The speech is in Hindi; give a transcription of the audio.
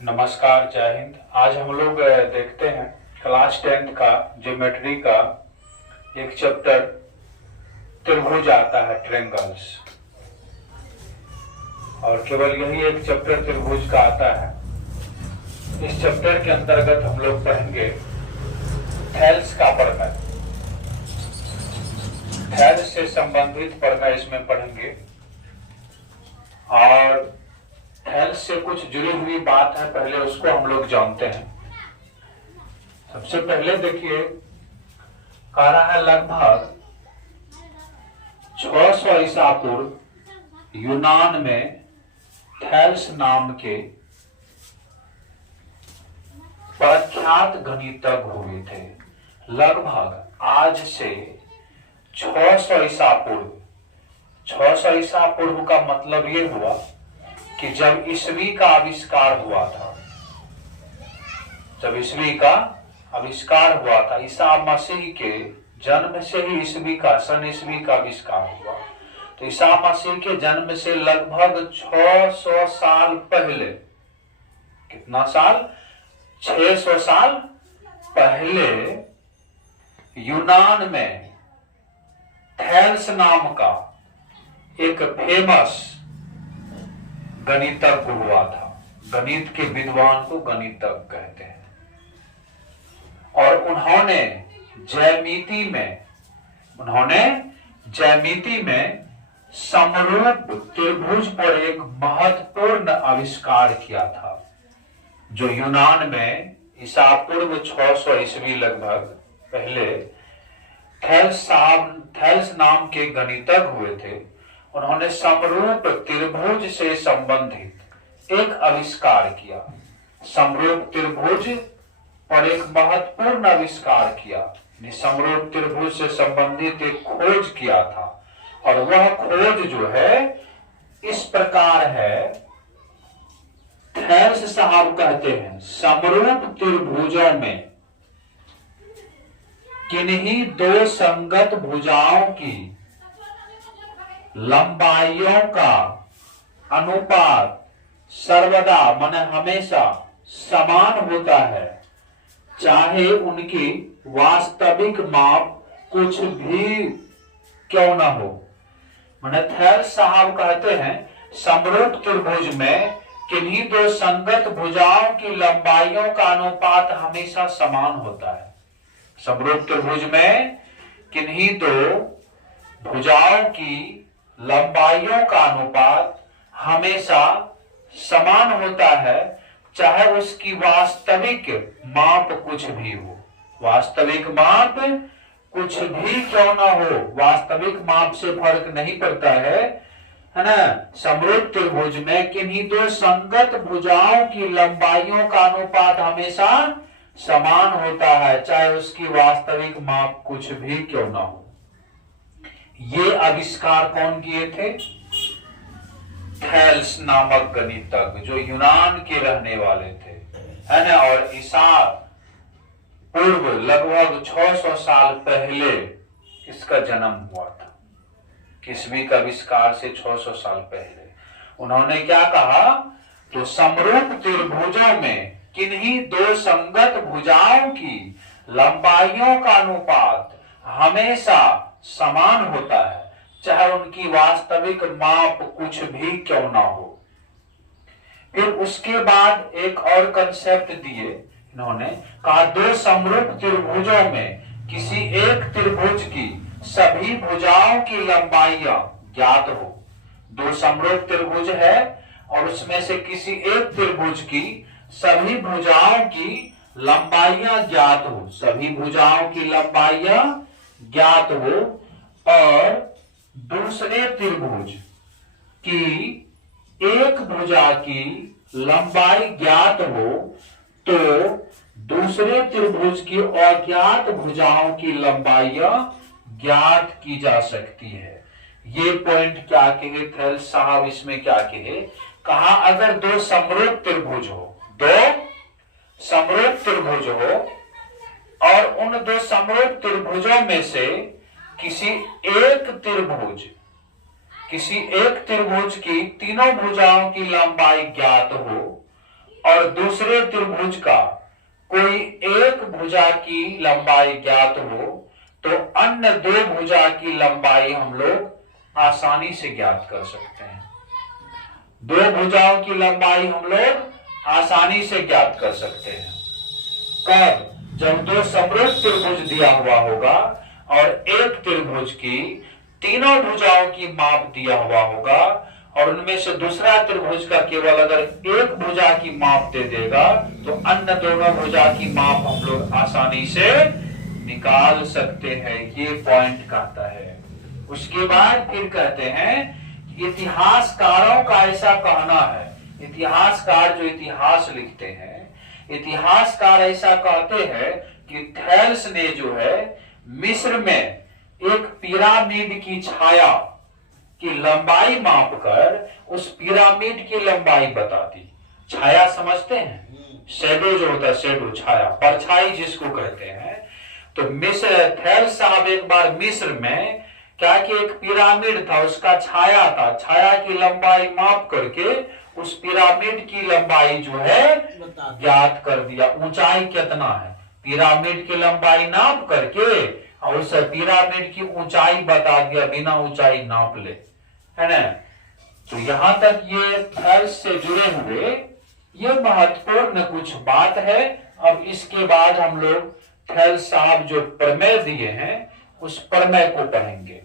नमस्कार, जय हिंद। आज हम लोग देखते हैं क्लास 10th का ज्योमेट्री का एक चैप्टर त्रिभुज आता है, ट्रायंगल्स। और केवल यही एक चैप्टर त्रिभुज का आता है। इस चैप्टर के अंतर्गत हम लोग पढ़ेंगे थैल्स का प्रमेय। थैल्स से संबंधित प्रमेय इसमें पढ़ेंगे और थैल्स से कुछ जुड़ी हुई बात है, पहले उसको हम लोग जानते हैं। सबसे पहले देखिए, कह रहा है लगभग 600 ईसा पूर्व यूनान में थैल्स नाम के प्रख्यात गणितज्ञ हुए थे। लगभग आज से 600 ईसा पूर्व। 600 ईसा पूर्व का मतलब ये हुआ कि जब ईसवी का आविष्कार हुआ था, जब ईसवी का आविष्कार हुआ था, ईसा मसीह के जन्म से ही ईसवी का सन ईसवी का आविष्कार हुआ। तो ईसा मसीह के जन्म से लगभग 600 साल पहले, कितना साल? 600 साल पहले यूनान में थैल्स नाम का एक फेमस गणितज्ञ हुआ था। गणित के विद्वान को गणितज्ञ कहते हैं। और उन्होंने ज्यामिति में समरूप त्रिभुज पर एक महत्वपूर्ण आविष्कार किया था, जो यूनान में ईसा पूर्व 600 ईस्वी लगभग पहले थैल्स नाम के गणितज्ञ हुए थे। उन्होंने समरूप त्रिभुज से संबंधित एक आविष्कार किया। समरूप त्रिभुज पर एक महत्वपूर्ण आविष्कार किया, समरूप त्रिभुज से संबंधित एक खोज किया था। और वह खोज जो है इस प्रकार है। थैल्स साहब कहते हैं, समरूप त्रिभुजों में किन्हीं दो संगत भुजाओं की लंबाइयों का अनुपात सर्वदा माने हमेशा समान होता है, चाहे उनकी वास्तविक माप कुछ भी क्यों ना हो। माने थैल्स साहब कहते हैं, समरूप त्रिभुज में किन्हीं दो संगत भुजाओं की लंबाइयों का अनुपात हमेशा समान होता है। समरूप त्रिभुज में किन्हीं दो भुजाओं की लंबाइयों का अनुपात हमेशा समान होता है, चाहे उसकी वास्तविक माप कुछ भी हो। वास्तविक माप कुछ भी क्यों ना हो, वास्तविक माप से फर्क नहीं पड़ता है ना। समरूप त्रिभुज में किन्हीं दो संगत भुजाओं की लंबाइयों का अनुपात हमेशा समान होता है, चाहे उसकी वास्तविक माप कुछ भी क्यों ना हो। ये आविष्कार कौन किए थे? थैल्स नामक गणितज्ञ, जो यूनान के रहने वाले थे, है ना। और ईसा पूर्व लगभग 600 साल पहले इसका जन्म हुआ था। ईस्वी का आविष्कार से 600 साल पहले उन्होंने क्या कहा? तो समरूप त्रिभुजों में किन्हीं दो संगत भुजाओं की लंबाइयों का अनुपात हमेशा समान होता है, चाहे उनकी वास्तविक माप कुछ भी क्यों ना हो। फिर उसके बाद एक और कंसेप्ट दिए इन्होंने, कहा दो समरूप त्रिभुजों में किसी एक त्रिभुज की सभी भुजाओं की लंबाइयां ज्ञात हो। दो समरूप त्रिभुज है और उसमें से किसी एक त्रिभुज की सभी भुजाओं की लंबाइयां ज्ञात हो, सभी भुजाओं की लंबाइयां ज्ञात हो। और दूसरे त्रिभुज की एक भुजा की लंबाई ज्ञात हो, तो दूसरे त्रिभुज की अज्ञात भुजाओं की लंबाइयां ज्ञात की जा सकती है। ये पॉइंट क्या कहे थैल्स साहब इसमें? क्या कहे? कहा अगर दो समरूप त्रिभुज हो, दो समरूप त्रिभुज हो और उन दो समरूप त्रिभुजों में से किसी एक त्रिभुज की तीनों भुजाओं की लंबाई ज्ञात हो, और दूसरे त्रिभुज का कोई एक भुजा की लंबाई ज्ञात हो तो अन्य दो भुजा की लंबाई हम लोग आसानी से ज्ञात कर सकते हैं। दो भुजाओं की लंबाई हम लोग आसानी से ज्ञात कर सकते हैं। कब? जब दो समरूप त्रिभुज दिया हुआ होगा और एक त्रिभुज की तीनों भुजाओं की माप दिया हुआ होगा और उनमें से दूसरा त्रिभुज का केवल अगर एक भुजा की माप दे देगा तो अन्य दोनों भुजा की माप हम लोग आसानी से निकाल सकते हैं। ये पॉइंट कहता है। उसके बाद फिर कहते हैं इतिहासकारों का ऐसा कहना है, इतिहासकार जो इतिहास लिखते हैं, इतिहासकार ऐसा कहते हैं कि थेल्स ने जो है मिस्र में एक पिरामिड की छाया की लंबाई मापकर उस पिरामिड की लंबाई बता दी। छाया समझते हैं? शेडो जो होता है, शेडो छाया, परछाई जिसको कहते हैं। तो मिस्र थेल्स साहब एक बार मिस्र में क्या कि एक पिरामिड था, उसका छाया था, छाया की लंबाई माप करके उस पिरामिड की लंबाई जो है ज्ञात कर दिया। ऊंचाई कितना है पिरामिड की लंबाई नाप करके और उस पिरामिड की ऊंचाई बता दिया बिना ऊंचाई नाप ले, है ना। तो यहां तक ये थेल्स से जुड़े हुए ये महत्वपूर्ण कुछ बात है। अब इसके बाद हम लोग थेल्स साहब जो प्रमेय दिए हैं उस प्रमेय को पढ़ेंगे।